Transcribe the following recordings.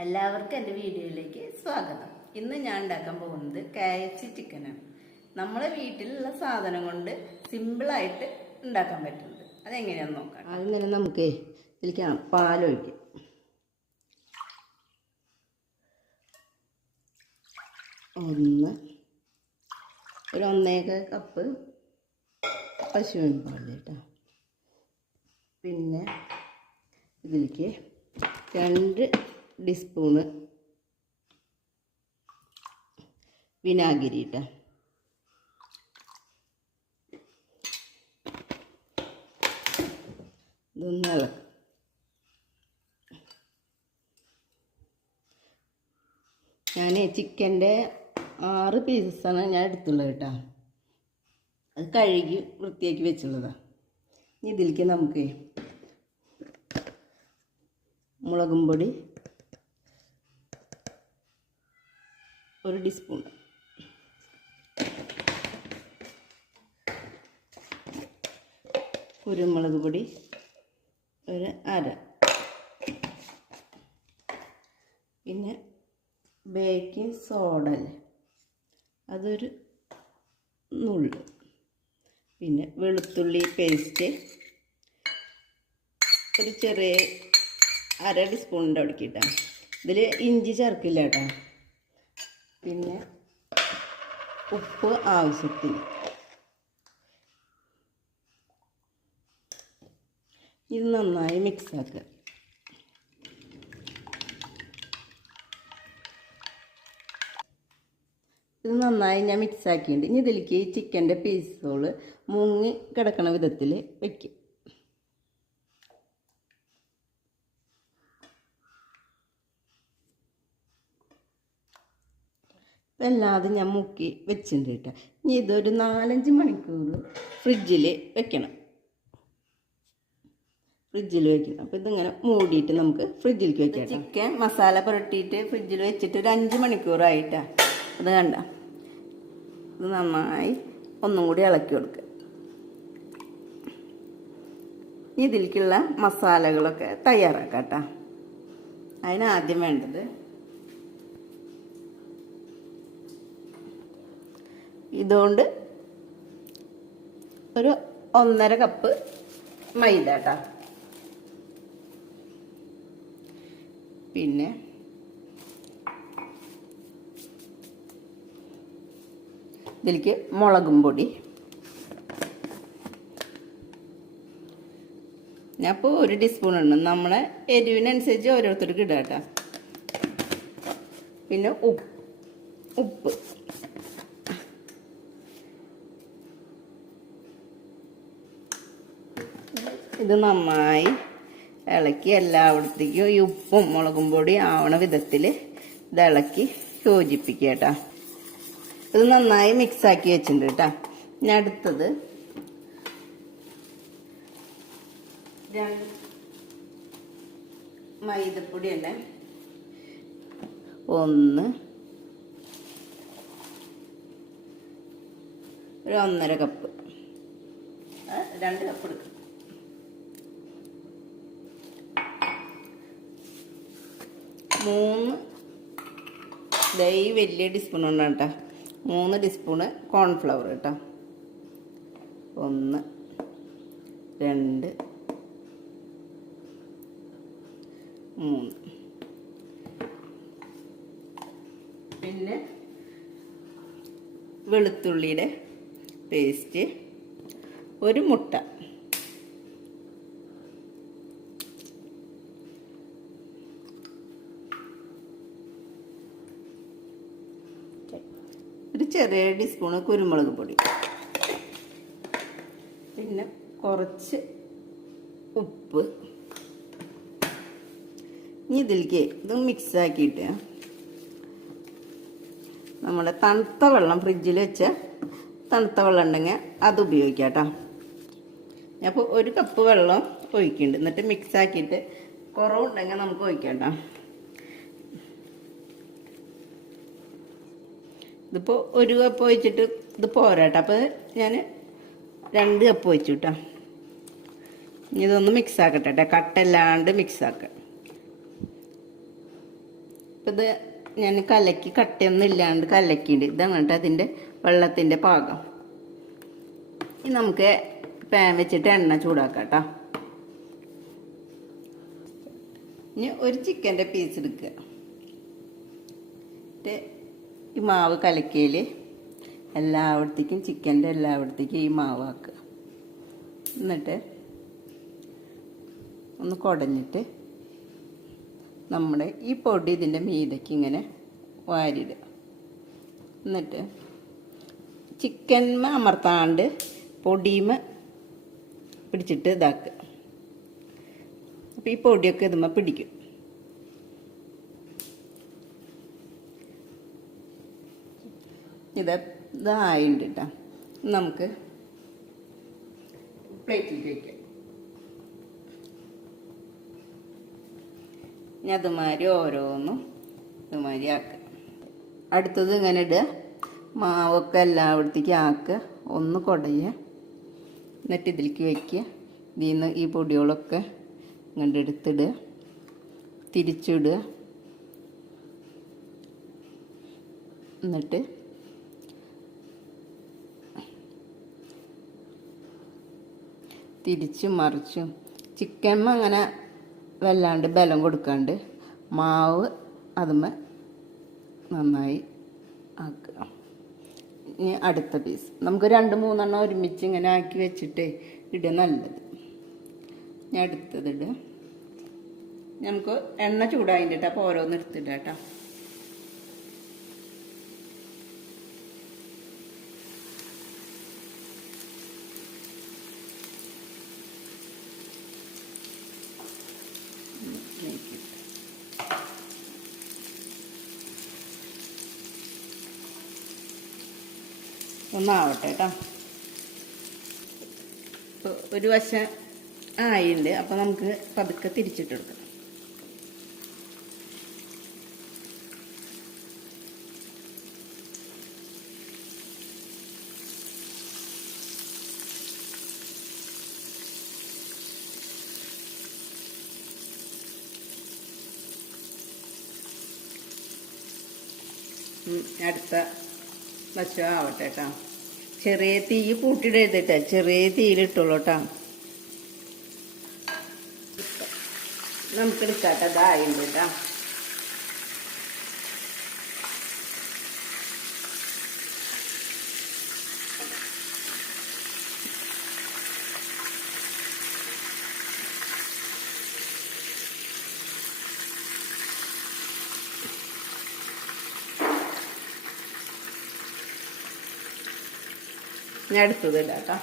എല്ലാവർക്കും എൻ്റെ വീഡിയോയിലേക്ക് സ്വാഗതം. ഇന്ന് ഞാൻ ഉണ്ടാക്കാൻ പോകുന്നത് KFC ചിക്കനാണ്. നമ്മളെ വീട്ടിലുള്ള സാധനം കൊണ്ട് സിമ്പിളായിട്ട് ഉണ്ടാക്കാൻ പറ്റുന്നത്. അതെങ്ങനെയാണെന്ന് നോക്കാം. ആദ്യം തന്നെ നമുക്ക് ഇതിലേക്ക് പാലൊഴിക്കാം. ഒരു 1.5 കപ്പ് പശുവിൻ പാൽ കേട്ടോ. പിന്നെ ഇതിലേക്ക് 2 ടീസ്പൂണ് വിനാഗിരി ഇട്ട, ഇതൊന്ന് ഇളക്കാം. ഞാൻ ചിക്കൻ്റെ 6 പീസസാണ് ഞാൻ എടുത്തുള്ളത് കേട്ടോ. അത് കഴുകി വൃത്തിയാക്കി വെച്ചുള്ളതാണ്. ഇനി ഇതിലേക്ക് നമുക്ക് മുളകും പൊടി 1 ടീസ്പൂൺ, കുരുമുളക് പൊടി 1/2, പിന്നെ ബേക്കിംഗ് സോഡ അതൊരു നുള്ള്, പിന്നെ വെളുത്തുള്ളി പേസ്റ്റ് ഒരു ചെറിയ 1/2 ടീസ്പൂണിൻ്റെ അവിടേക്കിട്ടാണ്. ഇതിൽ ഇഞ്ചി ചേർക്കില്ല കേട്ടോ. പിന്നെ ഉപ്പ് ആവശ്യത്തിന്. ഇത് നന്നായി മിക്സാക്കുക. ഇത് നന്നായി ഞാൻ മിക്സാക്കിയിട്ടുണ്ട്. ഇനി ഇതിലേക്ക് ഈ ചിക്കൻ്റെ പീസുകൾ മുങ്ങി കിടക്കണ വിധത്തിൽ വയ്ക്കും. എല്ലാതും ഞാൻ മുക്കി വെച്ചിട്ടുണ്ട് കേട്ടോ. ഇനി ഇതൊരു 4-5 മണിക്കൂർ ഫ്രിഡ്ജിൽ വെക്കണം. അപ്പോൾ ഇതിങ്ങനെ മൂടിയിട്ട് നമുക്ക് ഫ്രിഡ്ജിലേക്ക് വെക്കാം. ചിക്കൻ മസാല പുരട്ടിയിട്ട് ഫ്രിഡ്ജിൽ വെച്ചിട്ട് ഒരു 5 മണിക്കൂറായിട്ടാണ്. അത് കണ്ട, ഇത് നന്നായി ഒന്നും കൂടി ഇളക്കി കൊടുക്കുക. ഇനി ഇതിലേക്കുള്ള മസാലകളൊക്കെ തയ്യാറാക്കാം കേട്ടോ. അതിനാദ്യം വേണ്ടത് ഇതുകൊണ്ട് ഒരു 1.5 കപ്പ് മൈദ കേട്ടോ. പിന്നെ ഇതിലേക്ക് മുളകും പൊടി ഞാൻ ഇപ്പോൾ 1 ടീസ്പൂൺ ഉണ്ട്. നമ്മളെ എരിവിനനുസരിച്ച് ഓരോരുത്തർക്ക് ഇടാം കേട്ടോ. പിന്നെ ഉപ്പ് ഇത് നന്നായി ഇളക്കി എല്ലായിടത്തേക്കും ഈ ഉപ്പും മുളകും പൊടി ആവണ വിധത്തിൽ ഇത് ഇളക്കി യോജിപ്പിക്കുക കേട്ടോ. ഇത് നന്നായി മിക്സാക്കി വെച്ചിട്ടുണ്ട് കേട്ടോ. ഇനി അടുത്തത് മൈദപ്പൊടി തന്നെ 1.5 കപ്പ്, 2 കപ്പ് എടുക്കും. 3 ഈ വലിയ ടീസ്പൂൺ കൊണ്ടാണ് കേട്ടോ. 3 ടീസ്പൂണ് കോൺഫ്ലവർ കേട്ടോ. 1, 2, 3. പിന്നെ വെളുത്തുള്ളിയുടെ പേസ്റ്റ്, 1 മുട്ട, ഒരു ചെറിയ ടീസ്പൂണ് കുരുമുളക് പൊടി, പിന്നെ കുറച്ച് ഉപ്പ്. ഇനി ഇതിലേക്ക് ഇത് മിക്സാക്കിയിട്ട് നമ്മുടെ തണുത്ത വെള്ളം, ഫ്രിഡ്ജിൽ വെച്ച തണുത്ത വെള്ളം ഉണ്ടെങ്കിൽ അത് ഉപയോഗിക്കാം കേട്ടോ. അപ്പോൾ 1 കപ്പ് വെള്ളം ഒഴിക്കുന്നുണ്ട്. എന്നിട്ട് മിക്സാക്കിയിട്ട് കുറവുണ്ടെങ്കിൽ നമുക്ക് ഒഴിക്കാം കേട്ടോ. ഇതിപ്പോൾ 1 കപ്പ് ഒഴിച്ചിട്ട് ഇത് പോരാട്ടോ. അപ്പോൾ ഞാൻ 2 കപ്പ് ഒഴിച്ചു കേട്ടോ. ഇനി ഇതൊന്ന് മിക്സാക്കട്ടെ കേട്ടോ. കട്ടല്ലാണ്ട് മിക്സാക്കാം. ഇപ്പം ഇത് ഞാൻ കലക്കി കട്ടയൊന്നും ഇല്ലാണ്ട് കലക്കിണ്ട്. ഇതാണ് കേട്ടോ അതിൻ്റെ വെള്ളത്തിൻ്റെ പാകം. ഇനി നമുക്ക് പാൻ വെച്ചിട്ട് എണ്ണ ചൂടാക്കാം കേട്ടോ. ഇനി ഒരു ചിക്കൻ്റെ പീസ് എടുക്കുക. ഈ മാവ് കലക്കിയിൽ എല്ലായിടത്തേക്കും ചിക്കൻ്റെ എല്ലായിടത്തേക്കും ഈ മാവ് ആക്കുക. എന്നിട്ട് ഒന്ന് കുടഞ്ഞിട്ട് നമ്മുടെ ഈ പൊടി ഇതിൻ്റെ മീതയ്ക്ക് ഇങ്ങനെ വാരിടുക. എന്നിട്ട് ചിക്കന്മ അമർത്താണ്ട് പൊടിയുമ പിടിച്ചിട്ട് ഇതാക്കുക. അപ്പം ഈ പൊടിയൊക്കെ ഇതുമ്മ പിടിക്കും. ഇതായിണ്ട് കേട്ടോ. നമുക്ക് പ്ലേറ്റിൽ വയ്ക്കാം. ഇനി അതുമാതിരി ഓരോന്നും ഇതുമാതിരി ആക്കുക. അടുത്തത് ഇങ്ങനെ ഇടുക. മാവൊക്കെ എല്ലായിടത്തേക്കും ആക്കുക. ഒന്ന് കുടയുക. എന്നിട്ട് ഇതിലേക്ക് വയ്ക്കുക. ഇതിൽ നിന്ന് ഈ പൊടികളൊക്കെ ഇങ്ങോട്ട് എടുത്തിടുക. തിരിച്ചിടുക. എന്നിട്ട് തിരിച്ചും മറിച്ചും ചിക്കന്മ അങ്ങനെ വല്ലാണ്ട് ബലം കൊടുക്കാണ്ട് മാവ് അതുമ്മ നന്നായി ആക്കുക. ഇനി അടുത്ത പീസ് നമുക്ക് 2-3 ഒരുമിച്ച് ഇങ്ങനെ ആക്കി വെച്ചിട്ട് ഇടുക നല്ലത്. ഇനി അടുത്തത് ഇടുക. നമുക്ക് എണ്ണ ചൂടായിട്ട് അപ്പോൾ ഓരോന്ന് എടുത്തിടുക കേട്ടോ. ഒന്നാവട്ടെ കേട്ടോ. ഇപ്പോൾ ഒരു വശം ആയിണ്ട്. അപ്പോൾ നമുക്ക് പതുക്കെ തിരിച്ചിട്ടെടുക്കാം. അടുത്ത വശം ആവട്ടെ കേട്ടോ. ചെറിയ തീ കൂട്ടിയിടരുതിട്ടെ, ചെറിയ തീയിലിട്ടുള്ളൂ കേട്ടോ. നമുക്ക് എടുക്കാട്ടെ. ഇതായിണ്ട് കേട്ടോ. ഞാൻ അടുത്തതില്ല കേട്ടോ.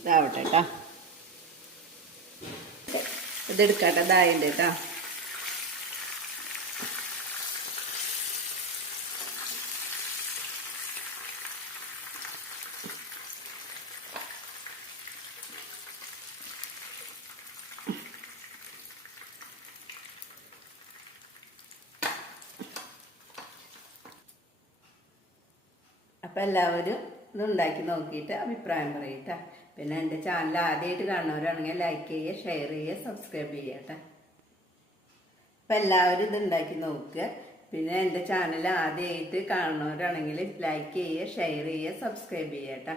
ഇതാവട്ടെ കേട്ടോ. ഇതെടുക്കാട്ടെ. ഇതായിണ്ട് കേട്ടോ. അപ്പം എല്ലാവരും ഇതുണ്ടാക്കി നോക്കിയിട്ട് അഭിപ്രായം പറയട്ടെ. പിന്നെ എൻ്റെ ചാനൽ ആദ്യമായിട്ട് കാണുന്നവരാണെങ്കിൽ ലൈക്ക് ചെയ്യുക, ഷെയർ ചെയ്യുക, സബ്സ്ക്രൈബ് ചെയ്യുക കേട്ടോ. അപ്പം എല്ലാവരും ഇതുണ്ടാക്കി നോക്കുക. പിന്നെ എൻ്റെ ചാനൽ ആദ്യമായിട്ട് കാണുന്നവരാണെങ്കിൽ ലൈക്ക് ചെയ്യുക, ഷെയർ ചെയ്യുക, സബ്സ്ക്രൈബ് ചെയ്യുക കേട്ടോ.